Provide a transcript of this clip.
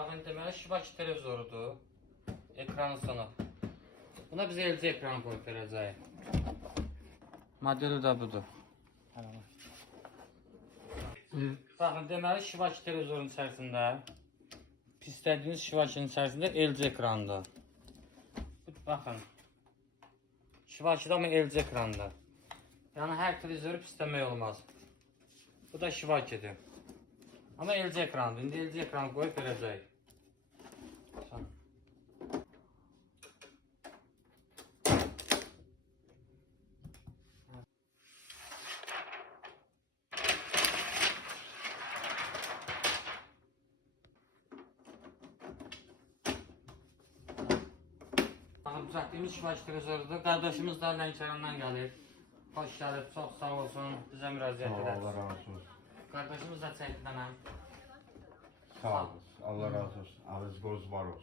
Baxın, deməli Şivaki televizorudur. Ekranı sınıb. Buna biz LG ekran qoyub verəcəyik. Modeli də budur. Baxın, deməli Şivaki televizorun içərisində, istədiyiniz Şivakinin içərisində LG ekrandır. Baxın, Şivakidə amma LG ekrandır. Yəni hər televizoru pisləmək olmaz. Bu da Şivakidir. Amma LG ekrandır. İndi LG ekranı qoyub verəcəyik. Baxın, düzəltdiyimiz Şivaki televizorudur. Qardaşımız da Lənkərandan gəlir. Xoş gəlib, çox sağ olsun. Bizə müraciət edər. Allah razı olsun. Qardaşımız da çəkdənəm. Sağ olun. Allah razı olsun. Ağız qoz var olsun.